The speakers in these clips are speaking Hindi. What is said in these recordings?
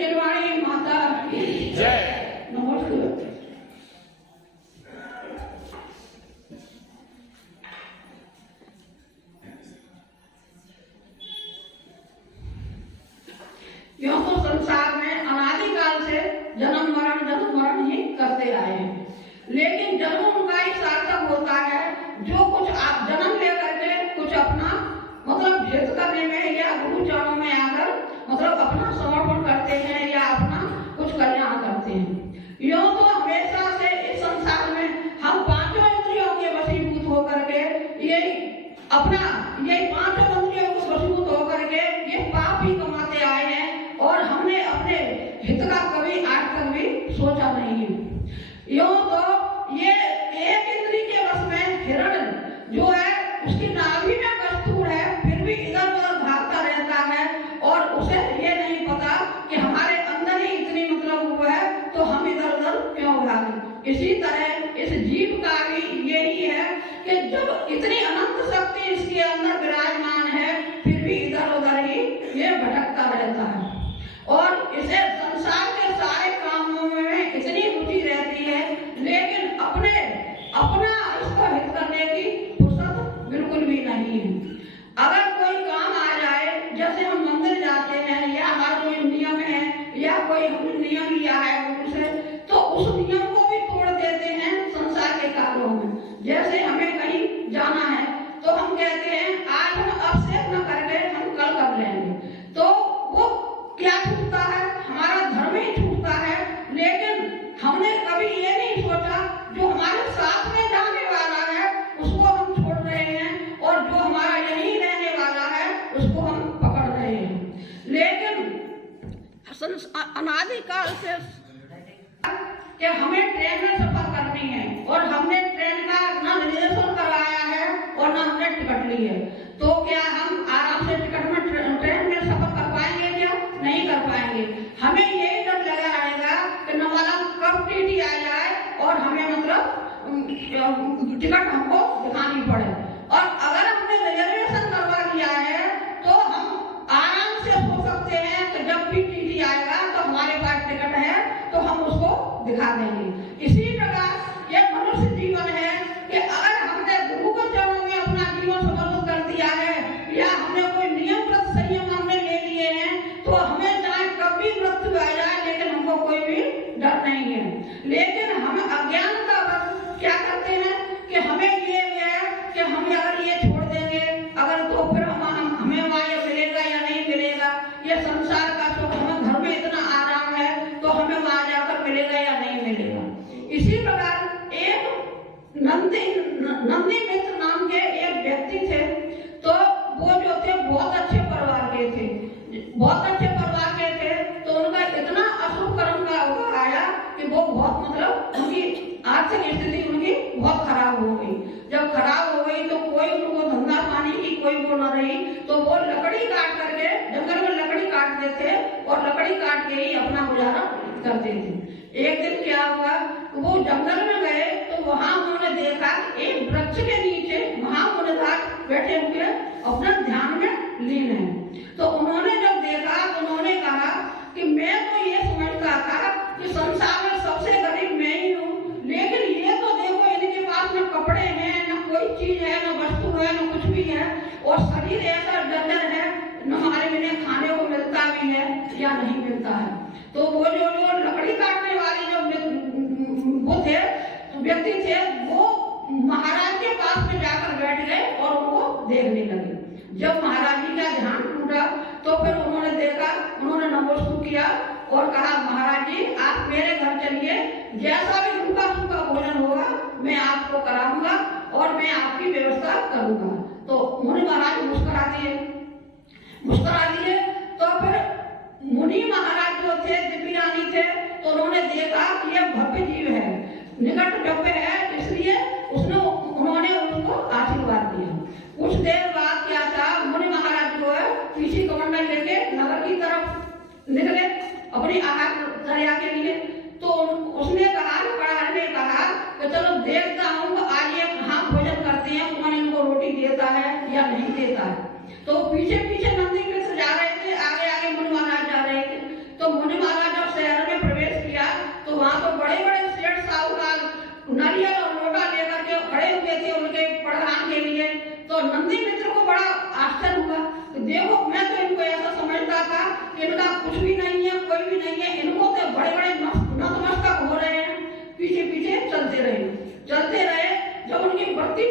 जिलवाणी माता की जय। नमस्ते। यूं तो संसार में अनादिकाल से जन्म मरण ही करते आए हैं, लेकिन जन्म उनका ही सार्थक होता है जो कुछ आप जन्म लेकर के कुछ अपना मतलब हित करने में या गुरु चरणों में आकर मतलब अपना समर्पण करते हैं या अपना कुछ कल्याण करते हैं। यूं तो हमेशा से इस संसार में हम पांचों इंद्रियों के वशीभूत होकर के यही पांचों इंद्रियों को वशीभूत होकर के ये पाप ही कमाते आए हैं और हमने अपने हित का कभी आज तक भी सोचा नहीं है। यूं तो ये एक इंद्री के वश में हिरण जो है उसकी नाभि में कस्तूर है, फिर भी इधर उधर भागता रहता है और उसे ये नहीं पता कि हमारे अंदर ही इतनी मतलब वो है तो हम इधर उधर क्यों भागे। इसी तरह इस जीव का भी यही है कि जब इतनी अनंत शक्ति इसके अंदर विराजमान है फिर भी इधर उधर ही ये भटकता रहता है और इसे संसार के सारे कामों में इतनी रुचि रहती है, लेकिन अपना इसको हित करने की फुर्सत बिल्कुल भी नहीं है। अगर कोई काम आ जाए, जैसे हम मंदिर जाते हैं या हमारा कोई नियम है या कोई हमने नियम लिया है गुरु से, तो उस नियम को भी तोड़ देते हैं संसार के कार्यों में। जैसे हमें कहीं जाना है तो हम कहते हैं आज हम अब से न करके हम कल कर लेंगे, तो वो क्या छूटता है, हमारा धर्म ही छूटता है। लेकिन हमने कभी ये नहीं सोचा जो हमारे साथ में जाने वाला है उसको हम छोड़ रहे हैं और जो हमारा यहीं रहने वाला है उसको हम पकड़ रहे हैं। लेकिन अनादिकाल से कि हमें ट्रेन में सफर करनी है और हमने ट्रेन का ना रिजर्वेशन करवाया है और ना हमने टिकट ली है, तो क्या हम आराम से टिकट में ट्रेन में सफर कर पाएंगे? क्या नहीं कर पाएंगे। हमें यही डर लगा रहेगा कि न वाला कब टीटी आ जाए और हमें मतलब टिकट हमको दिखानी पड़े। और अगर हमने रिजर्वेशन करवा लिया है तो हम आराम से सो सकते हैं कि जब भी टीटी आएगा तो हमारे पास टिकट है तो हम उसको दिखा देंगे। इसी प्रकार यह मनुष्य जीवन है कि अगर हमने गुरु के चरणों में अपना जीवन समर्पित कर दिया है या हमने कोई नियम व्रत संयम हमने ले लिए हैं तो हमें चाहे कभी मृत्यु आ जाए लेकिन हमको कोई भी डर नहीं है। लेकिन हम अज्ञानता क्या करते हैं कि हमें ये है कि हम अगर ये छोड़ देंगे अगर तो फिर हमें वहाँ ये मिलेगा या नहीं मिलेगा, ये संसार का सुख हमें घर में इतना आराम है तो हमें वहाँ जाकर मिलेगा या नहीं मिलेगा। इसी प्रकार एक नंदी मित्र नाम के एक व्यक्ति थे, तो वो जो थे बहुत अच्छे परिवार के थे, तो उनका इतना अशुभ कर्म का अवसर आया कि वो बहुत मतलब उनकी आर्थिक स्थिति उनकी बहुत खराब हो गई। जब खराब हो गई तो कोई उनको धंधा पानी की कोई वो न रही, तो वो लकड़ी काट करके जंगल में लकड़ी काटते थे और लकड़ी काट के ही अपना गुजारा करते थे। एक दिन क्या हुआ, वो जंगल में गए तो वहां उन्होंने देखा एक वृक्ष के नीचे महामुनिराज बैठे हुए अपना ध्यान में लीन है। तो उन्होंने जब देखा तो उन्होंने कहा कि मैं तो ये समझता था कि संसार में सबसे गरीब मैं ही हूँ, लेकिन ये तो देखो इनके पास न कपड़े हैं, न कोई चीज है, न वस्तु है, न कुछ भी है और शरीर ऐसा जर्जर है, न हमारे लिए खाने को मिलता भी है या नहीं मिलता है। तो वो जो लकड़ी काटने वाले जो वो थे व्यक्ति थे वो महाराज के पास में जाकर बैठ गए और उनको देखने लगे। जब महाराज जी का ध्यान टूटा तो फिर उन्होंने देखा, उन्होंने नमस्कार किया और कहा महाराज जी आप मेरे घर चलिए, जैसा भी रूखा सूखा भोजन होगा मैं आपको कराऊंगा और मैं आपकी व्यवस्था करूंगा। तो मुनि महाराज मुस्कुरा दिए। तो फिर मुनि महाराज जो थे दिव्यरानी थे तो उन्होंने देखा कि यह भव्य जीव है, निकट भव्य है, इसलिए उन्होंने उनको आशीर्वाद दिया। कुछ देर बाद क्या था, मुनि महाराज जो है पीछे कमंडल लेके नगर की तरफ निकले अपनी आहार चर्या के लिए। तो उसने कहा, पढ़ाने ने कहा कि चलो देखता हूँ आज ये कहाँ भोजन करते हैं, कौन इनको रोटी देता है या नहीं देता है। तो पीछे पीछे नंदी मित्र जा रहे थे, आगे आगे मुनि महाराज जा रहे थे। तो मुनि महाराज बड़े बड़े नतमस्तक हो रहे हैं, पीछे पीछे चलते रहे। जब उनकी बढ़ती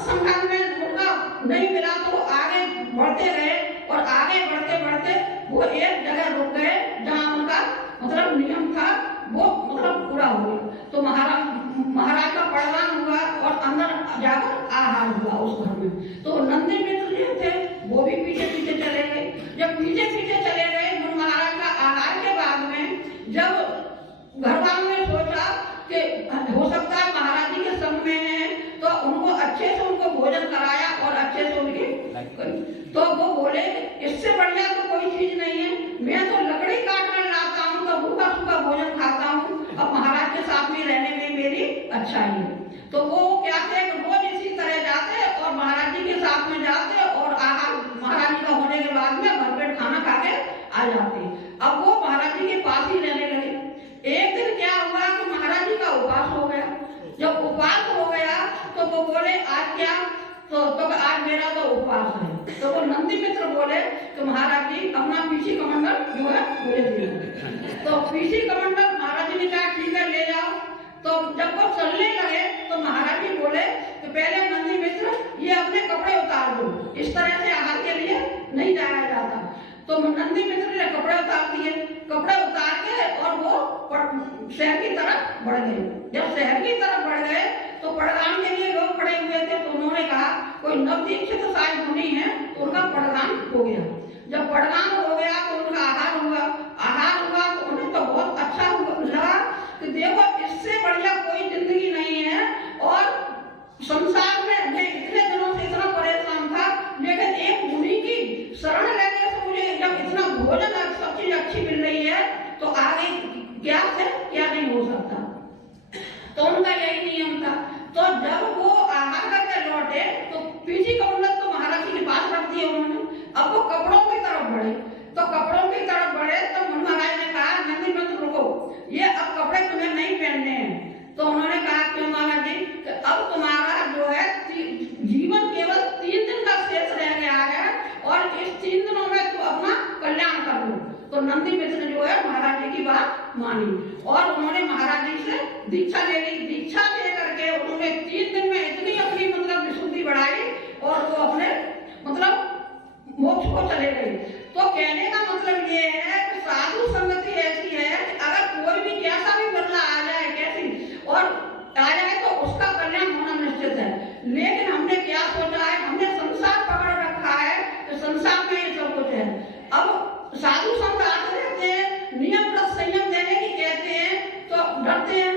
संख्या में उनका नहीं मिला तो आगे बढ़ते रहे, और आगे बढ़ते बढ़ते वो एक जगह रुक गए जहाँ उनका मतलब नियम था वो मतलब पूरा हो गया। तो महाराज का प्रणाम हुआ और अंदर जाकर आहार हुआ उस घर में। तो नंदी मित्र जो थे वो भी पीछे पीछे चले गए। जब पीछे पीछे चले गए महाराज का आहार के बाद में, जब घर वालों ने सोचा कि हो सकता है महाराज जी के संग में है, तो उनको अच्छे से उनको भोजन कराया और अच्छे से उनकी तो वो बोले इससे बढ़िया तो कोई चीज नहीं है, मैं तो लकड़ी काट कर लाता हूँ तो भूखा सूखा भोजन खाता हूँ, अब महाराज के साथ में रहने में मेरी अच्छाई है। तो वो क्या थे रोज इसी तरह जाते और महाराज जी के साथ में जाते और आहार महाराज जी का होने के बाद में भरपेट खाना खा के आ जाते। अब वो महाराज जी के पास ही रहने लगे। एक दिन क्या हुआ कि महाराज जी का उपवास हो गया। जब उपवास हो गया तो वो बोले आज क्या, तो आज मेरा तो उपवास है। तो वो नंदी मित्र बोले कि महाराज जी अपना पीछी कमंडल जो है मुझे दिया। तो पीछी कमंडल महाराज जी ने कहा ठीक है ले जाओ। तो जब वो चलने लगे तो महाराज जी बोले कि पहले नंदी मित्र ये अपने कपड़े उतार दो, इस तरह से आहार के लिए नहीं जाया जाता। तो नंदी मित्र ने कपड़े उतार दिए, कपड़े उतार के और वो शहर की तरफ बढ़ गए। जब शहर की तरफ बढ़ गए तो पड़गान के लिए लोग खड़े हुए थे, तो उन्होंने कहा कोई नवदीक्षित शायद मुनि है, तो उनका पड़गान हो गया। जब पड़गान हो गया तो उनका आहार हुआ तो उन्हें तो बहुत अच्छा लगा कि देखो इससे बढ़िया कोई जिंदगी नहीं है, और संसार में मैं इतने दिनों से इतना परेशान था, लेकिन एक मुनि की शरण लेने से मुझे जब इतना भोजन सब चीज अच्छी मिल रही है तो आगे क्या से क्या नहीं हो सकता। तो उनका यही नियम था। तो जब वो आहार करके लौटे तो पीछी कमंडल तो महाराज जी के पास रख दिए उन्होंने। अब वो कपड़ों की तरफ बढ़े, तो कपड़ों की तरफ बढ़े तो महाराज ने कहा नंदी मित्र रुको, ये अब कपड़े तुम्हें नहीं पहनने हैं। तो उन्होंने कहा क्यों महाराज जी, अब तुम्हारा जो है जीवन केवल 3 दिन का शेष रह गया है और इस 3 दिनों में तुम अपना कल्याण कर लो। तो नंदी मित्र जो है महाराज जी की बात मानी और उन्होंने महाराज जी से दीक्षा ले ली। दीक्षा ले करके उन्होंने 3 दिन में इतनी अपनी मतलब विशुद्धि बढ़ाई और वो अपने मतलब मोक्ष को चले गए। तो कहने का मतलब ये है कि साधु संगति ऐसी है कि अगर कोई भी कैसा भी बदला आ जाए कैसी और आ जाए तो उसका कल्याण होना निश्चित है। लेकिन हमने क्या सोचा है, हमने संसार पकड़ रखा है तो संसार में ये सब कुछ है। अब साधु संत आते रहते हैं, नियम प्लस संयम देने की कहते हैं तो डरते हैं